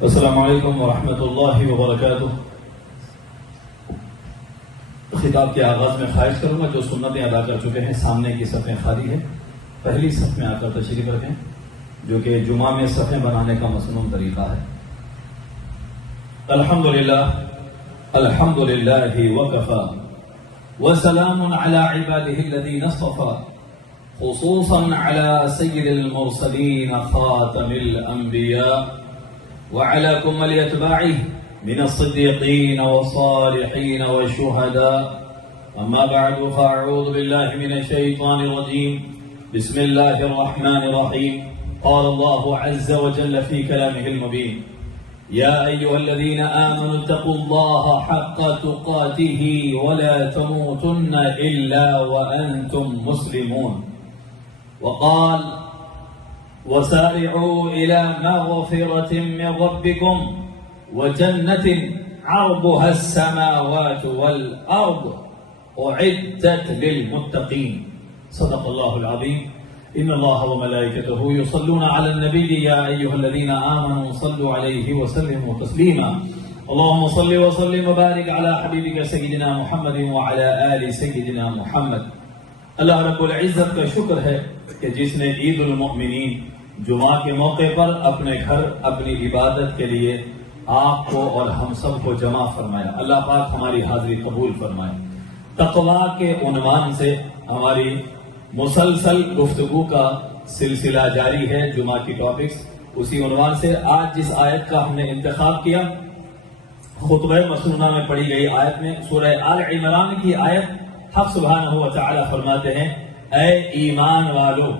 السلام علیکم ورحمۃ اللہ وبرکاتہ۔ خطاب کے آغاز میں خواہش کروں گا جو سنتیں ادا کر چکے ہیں، سامنے کی صفیں خالی ہے، پہلی صف میں آ کر تشریف رکھیں، جو کہ جمعہ میں صفیں بنانے کا مسنون طریقہ ہے۔ الحمدللہ الحمدللہ وکفا وسلام علی عباده الذین اصطفى خصوصا على سید المرسلین خاتم الانبیاء وعلى كمل اتباعه من الصديقين والصالحين والشهداء، اما بعد فاعوذ بالله من الشيطان الرجيم، بسم الله الرحمن الرحيم، قال الله عز وجل في كلامه المبين، يا ايها الذين امنوا اتقوا الله حق تقاته ولا تموتن الا وانتم مسلمون، وقال وسارعوا إلى مغفرة من ربكم وجنة عرضها السماوات والأرض أعدت للمتقين، صدق الله العظيم۔ إن الله وملائكته يصلون على النبي يا أيها الذين آمنوا صلوا عليه وسلموا تسليما، اللهم صل وسلم وبارك على حبيبك سيدنا محمد وعلى آل سيدنا محمد۔ اللہ رب العزت کا شکر ہے کہ جس نے عید المؤمنین جمعہ کے موقع پر اپنے گھر اپنی عبادت کے لیے آپ کو اور ہم سب کو جمع فرمایا۔ اللہ پاک ہماری حاضری قبول فرمائے۔ تقویٰ کے عنوان سے ہماری مسلسل گفتگو کا سلسلہ جاری ہے، جمعہ کی ٹاپکس۔ اسی عنوان سے آج جس آیت کا ہم نے انتخاب کیا، خطبہ مسنونہ میں پڑھی گئی آیت میں، سورہ آل عمران کی آیت، حق سبحانہ و تعالی فرماتے ہیں، اے ایمان والو،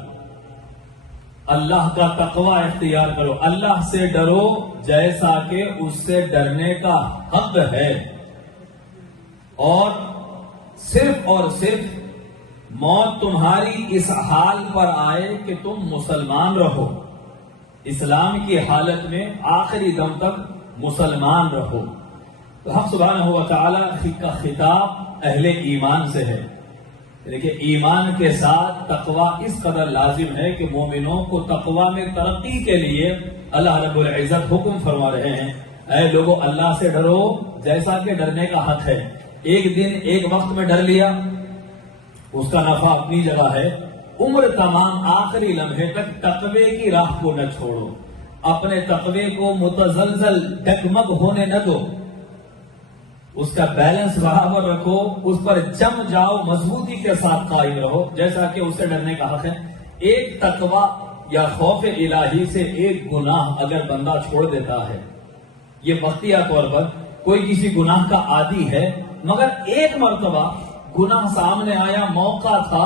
اللہ کا تقوی اختیار کرو، اللہ سے ڈرو جیسا کہ اس سے ڈرنے کا حق ہے، اور صرف موت تمہاری اس حال پر آئے کہ تم مسلمان رہو، اسلام کی حالت میں آخری دم تک مسلمان رہو۔ تو حق سبحانہ و تعالی کا خطاب اہل ایمان سے ہے، دیکھیں ایمان کے ساتھ تقوی اس قدر لازم ہے کہ مومنوں کو تقوی میں ترقی کے لیے اللہ رب العزت حکم فرما رہے ہیں، اے لوگوں اللہ سے ڈرو جیسا کہ ڈرنے کا حق ہے۔ ایک دن ایک وقت میں ڈر لیا، اس کا نفع اپنی جگہ ہے، عمر تمام آخری لمحے تک تقوی کی راہ کو نہ چھوڑو، اپنے تقوی کو متزلزل ڈگمگ ہونے نہ دو، اس کا بیلنس برابر رکھو، اس پر جم جاؤ، مضبوطی کے ساتھ قائم رہو جیسا کہ اسے ڈرنے کا حق ہے۔ ایک تقوی یا خوف الہی سے ایک گناہ اگر بندہ چھوڑ دیتا ہے، یہ وقتیہ طور پر کوئی کسی گناہ کا عادی ہے، مگر ایک مرتبہ گناہ سامنے آیا، موقع تھا،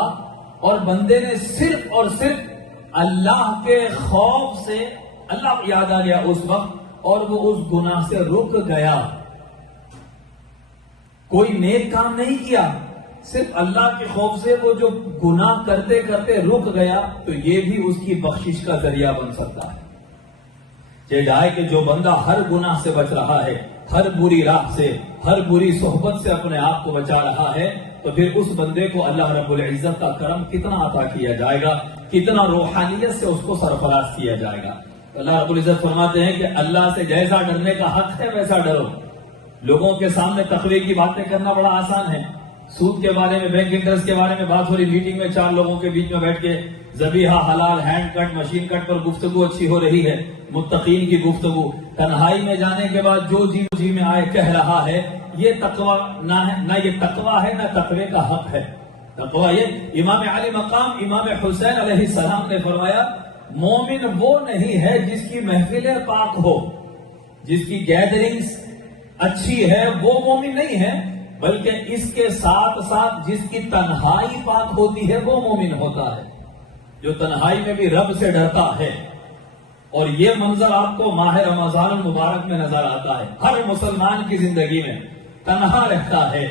اور بندے نے صرف اور صرف اللہ کے خوف سے اللہ یاد آ گیا اس وقت، اور وہ اس گناہ سے رک گیا، کوئی نیک کام نہیں کیا، صرف اللہ کے خوف سے وہ جو گناہ کرتے کرتے رک گیا، تو یہ بھی اس کی بخشش کا ذریعہ بن سکتا ہے۔ یہ جائے کہ جو بندہ ہر گناہ سے بچ رہا ہے، ہر بری راہ سے، ہر بری صحبت سے اپنے آپ کو بچا رہا ہے، تو پھر اس بندے کو اللہ رب العزت کا کرم کتنا عطا کیا جائے گا، کتنا روحانیت سے اس کو سرفراز کیا جائے گا۔ اللہ رب العزت فرماتے ہیں کہ اللہ سے جیسا ڈرنے کا حق ہے ویسا ڈرو۔ لوگوں کے سامنے تقوی کی باتیں کرنا بڑا آسان ہے، سود کے بارے میں، بینک انٹرسٹ کے بارے میں بات ہو رہی، میٹنگ میں 4 لوگوں کے بیچ میں بیٹھ کے ذبیحہ حلال، ہینڈ کٹ، مشین کٹ پر گفتگو اچھی ہو رہی ہے، متقین کی گفتگو، تنہائی میں جانے کے بعد جو جی میں آئے کہہ رہا ہے، یہ تقوی نہ یہ تقوی ہے نہ تقوی کا حق ہے۔ تقوی یہ امام علی مقام امام حسین علیہ السلام نے فرمایا، مومن وہ نہیں ہے جس کی محفلیں پاک ہو، جس کی گیدرنگز اچھی ہے، وہ مومن نہیں ہے، بلکہ اس کے ساتھ ساتھ جس کی تنہائی پاک ہوتی ہے وہ مومن ہوتا ہے، جو تنہائی میں بھی رب سے ڈرتا ہے۔ اور یہ منظر آپ کو ماہ رمضان المبارک میں نظر آتا ہے، ہر مسلمان کی زندگی میں تنہا رہتا ہے،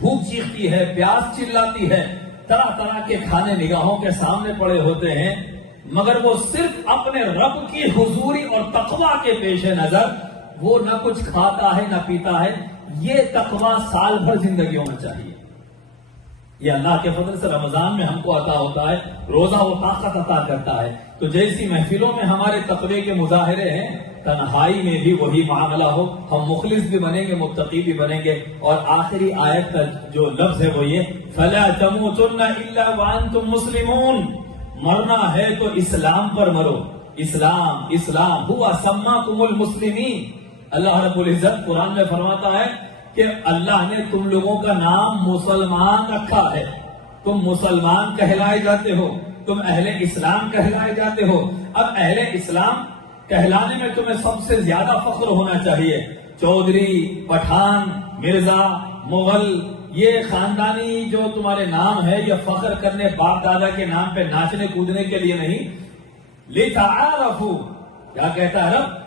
بھوک چیختی ہے، پیاس چلاتی ہے، طرح طرح کے کھانے نگاہوں کے سامنے پڑے ہوتے ہیں، مگر وہ صرف اپنے رب کی حضوری اور تقوی کے پیش نظر وہ نہ کچھ کھاتا ہے نہ پیتا ہے۔ یہ تقوی سال بھر زندگیوں میں چاہیے، یہ اللہ کے فضل سے رمضان میں ہم کو عطا ہوتا ہے، روزہ وہ طاقت عطا کرتا ہے۔ تو جیسی محفلوں میں ہمارے تقوی کے مظاہرے ہیں، تنہائی میں بھی وہی معاملہ ہو، ہم مخلص بھی بنیں گے، متقی بھی بنیں گے۔ اور آخری آیت کا جو لفظ ہے وہ یہ فَلَا تَمُوتُنَّ إِلَّا وَأَنْتُمْ مُسْلِمُونَ، مرنا ہے تو اسلام پر مرو۔ اسلام ہوا سماکم المسلمین۔ اللہ رب العزت قرآن میں فرماتا ہے کہ اللہ نے تم لوگوں کا نام مسلمان رکھا ہے، تم مسلمان کہلائے جاتے ہو، تم اہل اسلام کہلائے جاتے ہو۔ اب اہل اسلام کہلانے میں تمہیں سب سے زیادہ فخر ہونا چاہیے۔ چودھری، پٹھان، مرزا، مغل، یہ خاندانی جو تمہارے نام ہے، یہ فخر کرنے باپ دادا کے نام پہ ناچنے کودنے کے لیے نہیں۔ لِتَعَارَفُوا، کیا کہتا ہے رب؟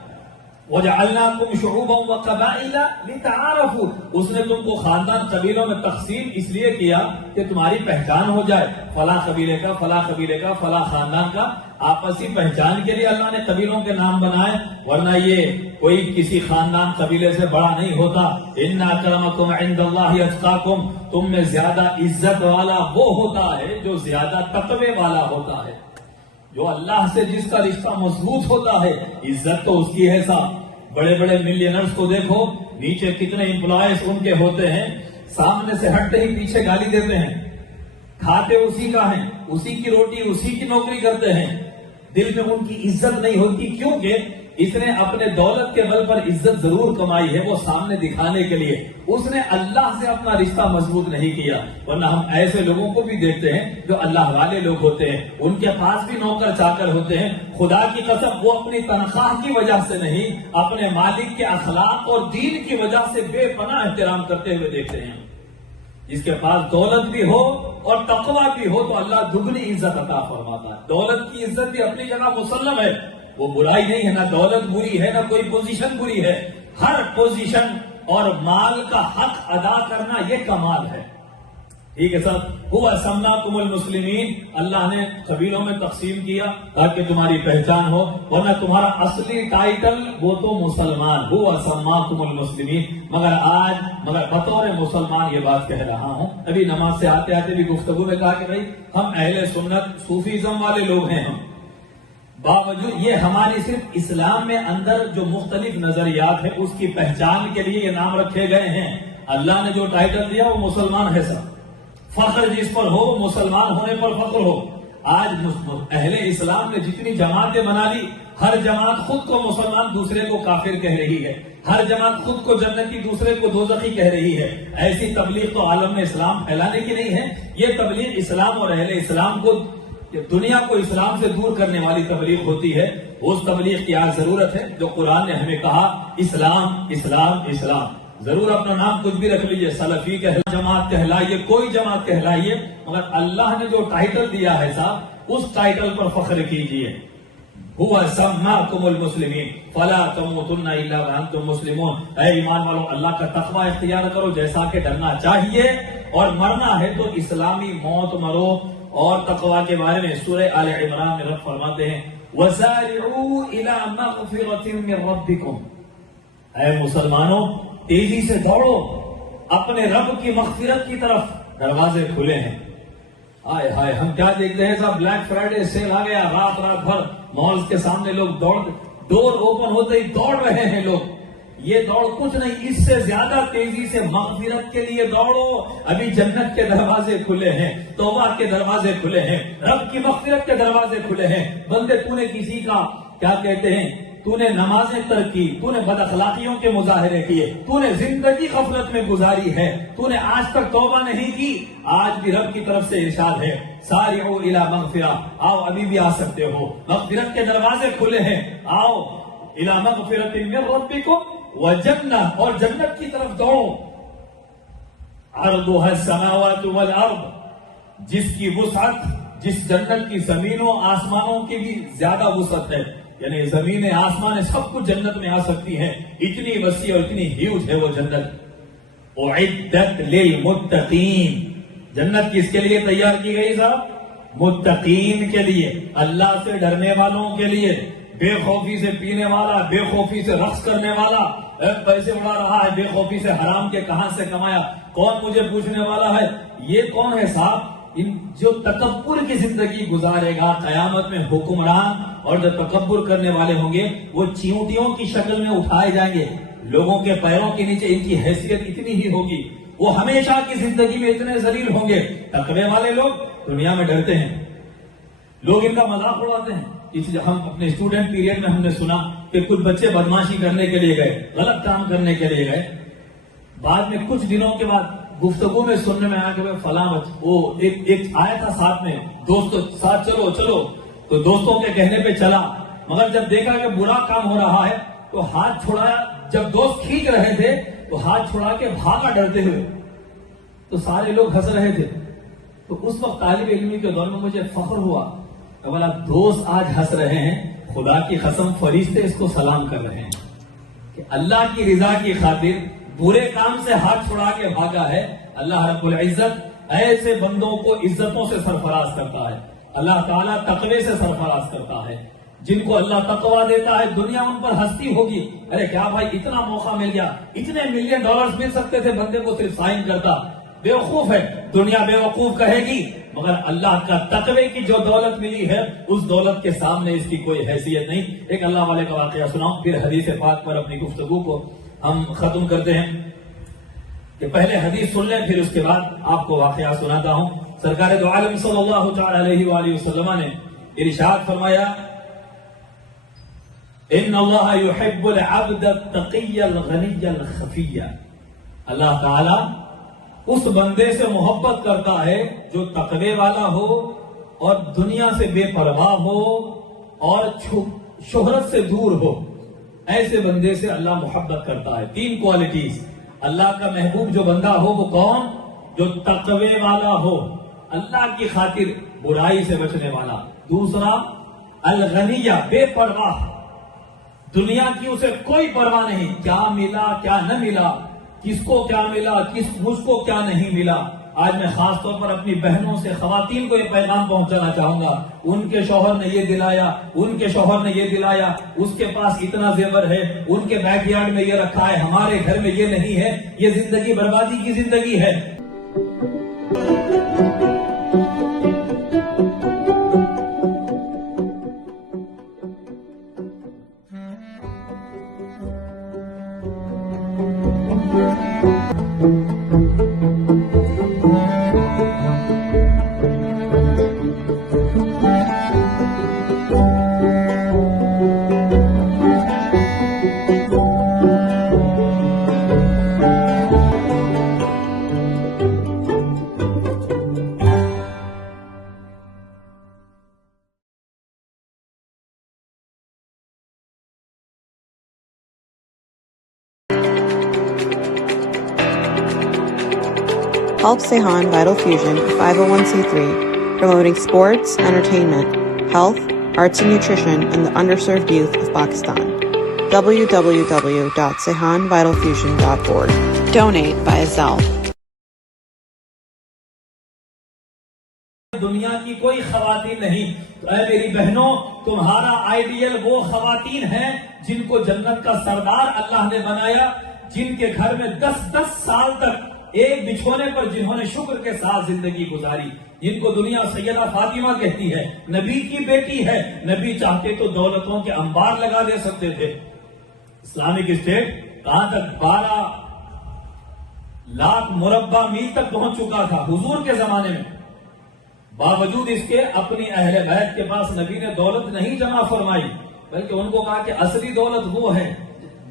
وَجَعَلْنَاكُمْ شُعُوبًا وَقَبَائِلَ لِتَعَارَفُوا، اس نے تم کو خاندان قبیلوں میں تقسیم اس لیے کیا کہ تمہاری پہچان ہو جائے، فلاں قبیلے کا، فلاں قبیلے کا، فلاں خاندان کا۔ آپسی پہچان کے لیے اللہ نے قبیلوں کے نام بنائے، ورنہ یہ کوئی کسی خاندان قبیلے سے بڑا نہیں ہوتا۔ اِنَّ أَكْرَمَكُمْ عِندَ اللَّهِ أَتْقَاكُمْ، تم میں زیادہ عزت والا وہ ہوتا ہے جو زیادہ تقوی والا ہوتا ہے۔ جو اللہ سے جس کا رشتہ مضبوط ہوتا ہے، عزت تو اس کی ہے صاحب۔ بڑے بڑے ملینرز کو دیکھو، نیچے کتنے امپلائیز ان کے ہوتے ہیں، سامنے سے ہٹتے ہی پیچھے گالی دیتے ہیں، کھاتے اسی کا ہیں، اسی کی روٹی اسی کی نوکری کرتے ہیں، دل میں ان کی عزت نہیں ہوتی، کیونکہ اس نے اپنے دولت کے بل پر عزت ضرور کمائی ہے، وہ سامنے دکھانے کے لیے، اس نے اللہ سے اپنا رشتہ مضبوط نہیں کیا۔ ورنہ ہم ایسے لوگوں کو بھی دیکھتے ہیں جو اللہ والے لوگ ہوتے ہیں، ان کے پاس بھی نوکر چاکر ہوتے ہیں، خدا کی قسم وہ اپنی تنخواہ کی وجہ سے نہیں، اپنے مالک کے اخلاق اور دین کی وجہ سے بے پناہ احترام کرتے ہوئے دیکھتے ہیں۔ جس کے پاس دولت بھی ہو اور تقوی بھی ہو تو اللہ دگنی عزت عطا فرماتا ہے۔ دولت کی عزت بھی اپنی جگہ مسلم ہے، وہ برائی نہیں ہے، نہ دولت بری ہے، نہ کوئی پوزیشن بری ہے۔ ہر پوزیشن اور مال کا حق ادا کرنا یہ کمال ہے۔ ٹھیک ہے صاحب، ہوا سماکم المسلمین، اللہ نے قبیلوں میں تقسیم کیا تاکہ تمہاری پہچان ہو، ورنہ تمہارا اصلی ٹائٹل وہ تو مسلمان، ہوا سماکم المسلمین۔ مگر بطور مسلمان یہ بات کہہ رہا ہوں۔ ابھی نماز سے آتے آتے بھی گفتگو میں کہا کہ بھائی ہم اہل سنت صوفیزم والے لوگ ہیں، ہم باوجود یہ ہماری صرف اسلام میں اندر جو مختلف نظریات ہیں اس کی پہچان کے لیے یہ نام رکھے گئے ہیں۔ اللہ نے جو ٹائٹل دیا وہ مسلمان ہے سب، فخر جس پر ہو مسلمان ہونے پر فخر ہو۔ آج اہل اسلام نے جتنی جماعتیں بنا لی، ہر جماعت خود کو مسلمان دوسرے کو کافر کہہ رہی ہے، ہر جماعت خود کو جنتی دوسرے کو دوزخی کہہ رہی ہے۔ ایسی تبلیغ تو عالم میں اسلام پھیلانے کی نہیں ہے، یہ تبلیغ اسلام اور اہل اسلام کو، دنیا کو اسلام سے دور کرنے والی تبلیغ ہوتی ہے۔ اس تبلیغ کی آج ضرورت ہے جو قرآن نے ہمیں کہا اسلام اسلام اسلام۔ ضرور اپنا نام کچھ بھی رکھ لیجئے، سلفی جماعت کہلائیے، کوئی جماعت کہلائیے، مگر اللہ نے جو ٹائٹل دیا ہے صاحب اس ٹائٹل پر فخر کیجئے۔ ہوا سماکم المسلمین فلا تموتن الا وانتم مسلمون۔ اے ایمان والو، اللہ کا تقوی اختیار کرو جیسا کہ ڈرنا چاہیے، اور مرنا ہے تو اسلامی موت مرو۔ اور تقوی کے بارے میں سورہ آل عمران میں رب فرماتے ہیں وَسَارِعُوا إِلَى مَغْفِرَةٍ مِّن رَبِّكُمْ، اے مسلمانوں تیزی سے دوڑو اپنے رب کی مغفرت کی طرف، دروازے کھلے ہیں۔ آئے ہائے، ہم کیا دیکھتے ہیں صاحب، بلیک فرائیڈے سیل آ گیا، رات بھر مالز کے سامنے لوگ ڈور اوپن ہوتے ہی دوڑ رہے ہیں لوگ۔ یہ دوڑ کچھ نہیں، اس سے زیادہ تیزی سے مغفرت کے لیے دوڑو۔ ابھی جنت کے دروازے کھلے ہیں، توبہ کے دروازے کھلے ہیں، رب کی مغفرت کے دروازے کھلے ہیں۔ بندے تو نے کسی کا کیا کہتے ہیں، تو نے نمازیں ترک کی، تو نے بد اخلاقیوں کے مظاہرے کیے، تو نے زندگی غفلت میں گزاری ہے، تو نے آج تک توبہ نہیں کی، آج بھی رب کی طرف سے ارشاد ہے سارعوا الی مغفرہ، آؤ ابھی بھی آ سکتے ہو، مغفرت کے دروازے کھلے ہیں، آؤ الی مغفرۃ من ربکم وجنہ، اور جنت کی طرف دوڑو۔ عرضها السماوات والارض، جس کی وسعت، جس جنت کی زمینوں آسمانوں کی بھی زیادہ وسعت ہے، یعنی زمین آسمان سب کچھ جنت میں آ سکتی ہیں، اتنی وسیع اور اتنی ہیوج ہے وہ جنت۔ اعدت للمتقین، جنت کس کے لیے تیار کی گئی صاحب؟ متقین کے لیے، اللہ سے ڈرنے والوں کے لیے۔ بے خوفی سے پینے والا، بے خوفی سے رقص کرنے والا، پیسے اڑا رہا ہے بے خوفی سے، حرام کے کہاں سے کمایا، کون مجھے پوچھنے والا ہے؟ یہ کون ہے صاحب؟ جو تکبر کی زندگی گزارے گا قیامت میں حکمران، اور جو تکبر کرنے والے ہوں گے وہ چیونٹیوں کی شکل میں اٹھائے جائیں گے، لوگوں کے پیروں کے نیچے ان کی حیثیت اتنی ہی ہوگی، وہ ہمیشہ کی زندگی میں اتنے ذلیل ہوں گے۔ تقوی والے لوگ دنیا میں ڈرتے ہیں، لوگ ان کا مذاق اڑاتے ہیں۔ ہم اپنے اسٹوڈنٹ پیریڈ میں ہم نے سنا کہ کچھ بچے بدماشی کرنے کے لیے گئے، غلط کام کرنے کے لیے گئے، بعد میں کچھ دنوں کے بعد گفتگو میں سننے میں آیا کہ فلاں وہ ایک آیا تھا ساتھ میں، دوستوں ساتھ چلو چلو، تو دوستوں کے کہنے پہ چلا، مگر جب دیکھا کہ برا کام ہو رہا ہے تو ہاتھ چھوڑایا، جب دوست کھینچ رہے تھے تو ہاتھ چھوڑا کے بھاگا ڈرتے ہوئے، تو سارے لوگ ہنس رہے تھے۔ تو اس وقت طالب علمی کے دور میں مجھے فخر ہوا کہ بولا دوست آج ہنس رہے ہیں، خدا کی قسم فرشتے اس کو سلام کر رہے ہیں کہ اللہ کی رضا کی خاطر برے کام سے ہاتھ چھڑا کے بھاگا ہے۔ اللہ رب العزت ایسے بندوں کو عزتوں سے سرفراز کرتا ہے، اللہ تعالیٰ تقوی سے سرفراز کرتا ہے۔ جن کو اللہ تقوی دیتا ہے دنیا ان پر ہستی ہوگی، ارے کیا بھائی اتنا موقع مل گیا، اتنے ملین ڈالرز مل سکتے تھے، بندے کو صرف سائن کرتا، بیوقوف ہے، دنیا بیوقوف کہے گی، مگر اللہ کا تقوی کی جو دولت ملی ہے اس دولت کے سامنے اس کی کوئی حیثیت نہیں۔ ایک اللہ والے کا واقعہ سناؤں، پھر حدیث پاک پر اپنی گفتگو کو ہم ختم کرتے ہیں کہ پہلے حدیث سن لیں پھر اس کے بعد آپ کو واقعہ سناتا ہوں۔ سرکار دو عالم صلی اللہ تعالی علیہ وآلہ وسلم نے ارشاد فرمایا، ان اللہ یحب العبد التقی الغنی الخفی، اللہ تعالی اس بندے سے محبت کرتا ہے جو تقوی والا ہو اور دنیا سے بے پرواہ ہو اور شہرت سے دور ہو، ایسے بندے سے اللہ محبت کرتا ہے۔ تین کوالٹیز، اللہ کا محبوب جو بندہ ہو وہ کون؟ جو تقوی والا ہو، اللہ کی خاطر برائی سے بچنے والا۔ دوسرا الغنیہ، بے پرواہ، دنیا کی اسے کوئی پرواہ نہیں، کیا ملا کیا نہ ملا، کس کو کیا ملا مجھ کو کیا نہیں ملا۔ آج میں خاص طور پر اپنی بہنوں سے، خواتین کو یہ پیغام پہنچانا چاہوں گا، ان کے شوہر نے یہ دلایا، ان کے شوہر نے یہ دلایا، اس کے پاس اتنا زیور ہے، ان کے بیک یارڈ میں یہ رکھا ہے، ہمارے گھر میں یہ نہیں ہے، یہ زندگی بربادی کی زندگی ہے۔ Help Sehan Vital Fusion, a 501c3, promoting sports, entertainment, health, arts and nutrition in the underserved youth of Pakistan. www.sehanvitalfusion.org. Donate by Zelle. دنیا کی کوئی خواتین نہیں، اے میری بہنوں، تمہارا آئیڈیل وہ خواتین ہیں جن کو جنت کا سردار اللہ نے بنایا، جن کے گھر میں 10 سال تک ایک بچھونے پر جنہوں نے شکر کے ساتھ زندگی گزاری، جن کو دنیا سیدہ فاطمہ کہتی ہے، نبی کی بیٹی ہے، نبی چاہتے تو دولتوں کے انبار لگا دے سکتے تھے۔ اسلامک اسٹیٹ کہاں تک 12 لاکھ مربع میل تک پہنچ چکا تھا حضور کے زمانے میں، باوجود اس کے اپنی اہل بیت کے پاس نبی نے دولت نہیں جمع فرمائی، بلکہ ان کو کہا کہ اصلی دولت وہ ہے،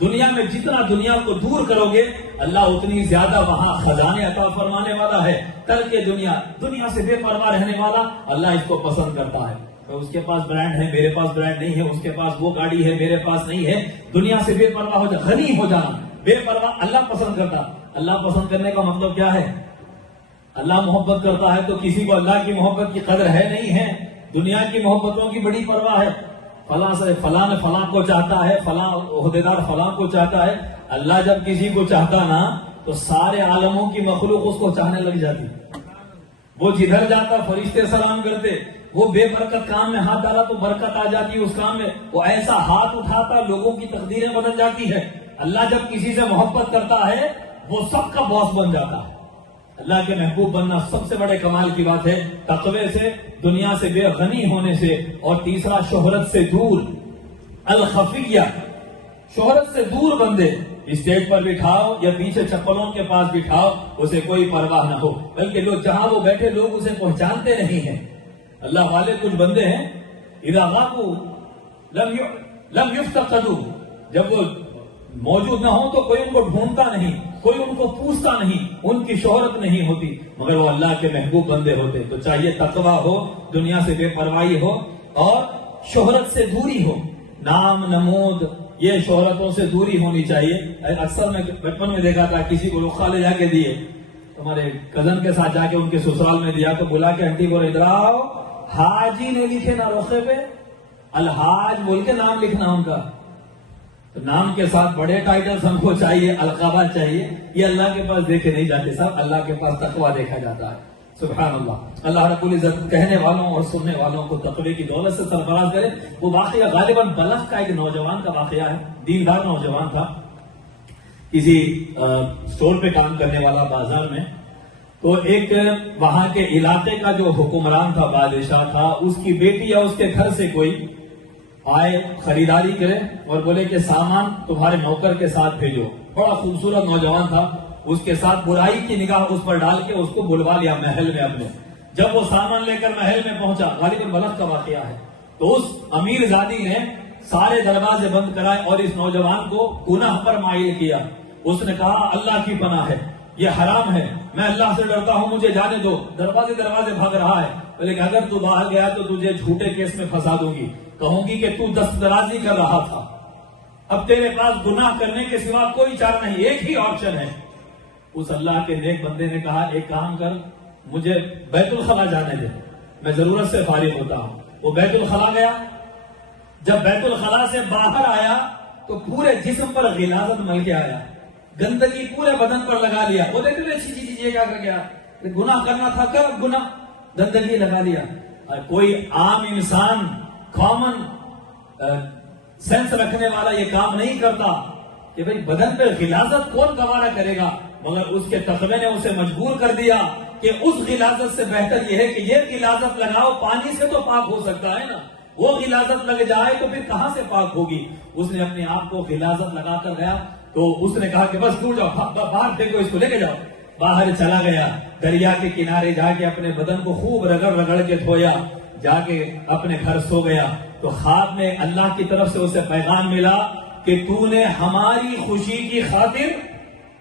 دنیا میں جتنا دنیا کو دور کرو گے اللہ اتنی زیادہ وہاں خزانے عطا فرمانے والا ہے۔ ترک دنیا سے بے پرواہ رہنے والا اللہ اس کو پسند کرتا ہے۔ تو اس کے پاس برانڈ ہے، میرے پاس برانڈ نہیں ہے، اس کے پاس وہ گاڑی ہے، میرے پاس نہیں ہے، دنیا سے بے پرواہ ہو جانا، غنی ہو جانا، بے پرواہ اللہ پسند کرتا۔ اللہ پسند کرنے کا مطلب کیا ہے؟ اللہ محبت کرتا ہے تو کسی کو اللہ کی محبت کی قدر ہے نہیں ہے، دنیا کی محبتوں کی بڑی پرواہ ہے، فلاں سے فلاں فلاں کو چاہتا ہے، فلاں عہدیدار فلاں کو چاہتا ہے۔ اللہ جب کسی کو چاہتا نا تو سارے عالموں کی مخلوق اس کو چاہنے لگ جاتی، وہ جدھر جاتا فرشتے سلام کرتے، وہ بے برکت کام میں ہاتھ ڈالا تو برکت آ جاتی ہے اس کام میں، وہ ایسا ہاتھ اٹھاتا لوگوں کی تقدیریں بدل جاتی ہے۔ اللہ جب کسی سے محبت کرتا ہے وہ سب کا باس بن جاتا ہے۔ اللہ کے محبوب بننا سب سے بڑے کمال کی بات ہے، تقوی سے، دنیا سے بے غنی ہونے سے، اور تیسرا شہرت سے دور، الخفیہ، شہرت سے دور بندے اسٹیج پر بٹھاؤ یا پیچھے چپلوں کے پاس بٹھاؤ، اسے کوئی پرواہ نہ ہو، بلکہ لوگ جہاں وہ بیٹھے لوگ اسے پہچانتے نہیں ہیں۔ اللہ والے کچھ بندے ہیں اذا غابوا لم یفتقدوا، جب وہ موجود نہ ہو تو کوئی ان کو ڈھونڈتا نہیں، کوئی ان کو پوچھتا نہیں، ان کی شہرت نہیں ہوتی، مگر وہ اللہ کے محبوب بندے ہوتے۔ تو چاہیے تقویٰ ہو، دنیا سے بے پرواہی ہو، اور شہرت سے دوری ہو، نام نمود یہ شہرتوں سے دوری ہونی چاہیے۔ اکثر میں بچپن میں دیکھا تھا کسی کو رخا لے جا کے دیے، ہمارے کزن کے ساتھ جا کے ان کے سسرال میں دیا تو بلا کے آنٹی کو ادھر آؤ، حاجی نے لکھے نہ رخے پہ، الحاج بول کے نام لکھنا ان کا۔ تو نام کے ساتھ بڑے ٹائٹلز ہم کو چاہیے، القابات چاہیے، یہ اللہ کے پاس دیکھے نہیں جاتے صاحب، اللہ کے پاس تقویٰ دیکھا جاتا ہے۔ سبحان اللہ، اللہ رب العزت کہنے والوں اور سننے والوں کو تقوی کی دولت سے سرفراز کرے۔ وہ واقعہ غالباً بلخ کا ایک نوجوان کا واقعہ ہے، دیندار نوجوان تھا، کسی اسٹور پہ کام کرنے والا بازار میں، تو ایک وہاں کے علاقے کا جو حکمران تھا، بادشاہ تھا، اس کی بیٹی یا اس کے گھر سے کوئی آئے خریداری کرے اور بولے کہ سامان تمہارے نوکر کے ساتھ بھیجو۔ بڑا خوبصورت نوجوان تھا، اس کے ساتھ برائی کی نگاہ اس پر ڈال کے اس کو بلوا لیا محل میں اپنے۔ جب وہ سامان لے کر محل میں پہنچا، غالباً بلخ کا واقعہ ہے، تو اس امیر زادی نے سارے دروازے بند کرائے اور اس نوجوان کو گناہ پر مائل کیا۔ اس نے کہا اللہ کی پناہ ہے، یہ حرام ہے، میں اللہ سے ڈرتا ہوں، مجھے جانے دو۔ دروازے بھاگ رہا ہے، لیکن اگر تو باہر گیا تو تجھے جھوٹے کیس میں پھنسا دوں گی، کہوں گی کہ تو دست درازی کر رہا تھا، اب تیرے پاس گناہ کرنے کے سوا کوئی چارہ نہیں، ایک ہی آپشن ہے۔ اس اللہ کے نیک بندے نے کہا ایک کام کر، مجھے بیت الخلا جانے دے، میں ضرورت سے فارغ ہوتا ہوں۔ وہ بیت الخلا گیا، جب بیت الخلا سے باہر آیا تو پورے جسم پر غلاظت مل کے آیا، گندگی پورے بدن پر لگا لیا۔ وہ دیکھتے تھے چیز یہ کیا کر گیا، گناہ کرنا تھا، کر گناہ، گندگی لگا لیا۔ کوئی عام انسان، کامن سینس رکھنے والا یہ کام نہیں کرتا کہ بھئی بدن پہ غلاظت کون گوارا کرے گا، مگر اس کے تقوی نے اسے مجبور کر دیا کہ اس غلاظت سے بہتر یہ ہے کہ یہ غلاظت لگاؤ، پانی سے تو پاک ہو سکتا ہے نا، وہ غلاظت لگ جائے تو پھر کہاں سے پاک ہوگی۔ اس نے اپنے آپ کو غلاظت لگا کر گیا تو اس نے کہا کہ بس دور جاؤ، باہر پھینکو اس کو، لے کے جاؤ۔ باہر چلا گیا، دریا کے کنارے جا کے اپنے بدن کو خوب رگڑ کے دھویا، جا کے اپنے گھر سو گیا۔ تو خواب میں اللہ کی طرف سے اسے پیغام ملا کہ تو نے ہماری خوشی کی خاطر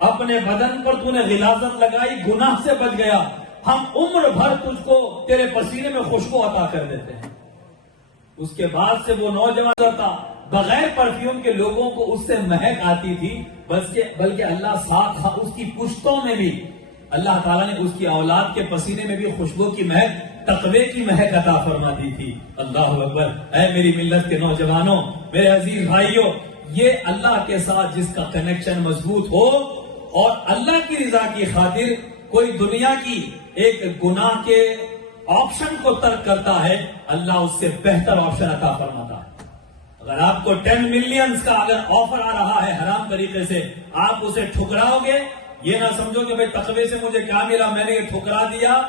اپنے بدن پر تو نے غلاظت لگائی، گناہ سے بچ گیا، ہم عمر بھر تجھ کو تیرے پسینے میں خوشبو عطا کر دیتے ہیں۔ اس کے بعد سے وہ نوجوان تھا، بغیر پرفیوم کے لوگوں کو اس سے مہک آتی تھی، بلکہ اللہ ساتھ تھا، اس کی پشتوں میں بھی اللہ تعالیٰ نے اس کی اولاد کے پسینے میں بھی خوشبو کی مہک، تقوی کی مہک عطا فرما دی تھی۔ اللہ اکبر۔ اے میری ملت کے نوجوانوں، میرے عزیز بھائیوں، یہ اللہ کے ساتھ جس کا کنیکشن مضبوط ہو اور اللہ کی رضا کی خاطر کوئی دنیا کی ایک گناہ کے آپشن کو ترک کرتا ہے، اللہ اس سے بہتر آپشن عطا فرماتا ہے۔ اگر آپ کو 10 ملینز کا اگر آفر آ رہا ہے حرام طریقے سے، آپ اسے ٹھکراؤ گے، یہ نہ سمجھو کہ بھئی تقوی سے مجھے کیا ملا، میں نے یہ ٹھکرا دیا۔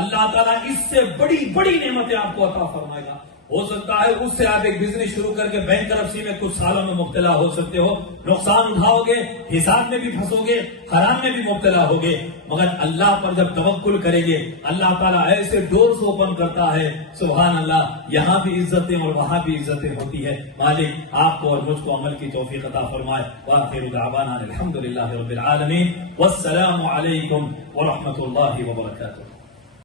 اللہ تعالیٰ اس سے بڑی بڑی نعمتیں آپ کو عطا فرمائے گا۔ ہو سکتا ہے اس سے آپ ایک بزنس شروع کر کے بینک کرپسی میں کچھ سالوں میں مبتلا ہو سکتے ہو، نقصان اٹھاؤ گے، حساب میں بھی پھنسو گے، حرام میں بھی مبتلا ہوگے، مگر اللہ پر جب توکل کریں گے، اللہ تعالیٰ ایسے ڈورز اوپن کرتا ہے، سبحان اللہ، یہاں بھی عزتیں اور وہاں بھی عزتیں ہوتی ہے۔ مالک آپ کو اور مجھ کو عمل کی توفیق عطا فرمائے۔ وآخر دعوانا الحمدللہ رب العالمین، والسلام علیکم ورحمۃ اللہ وبرکاتہ۔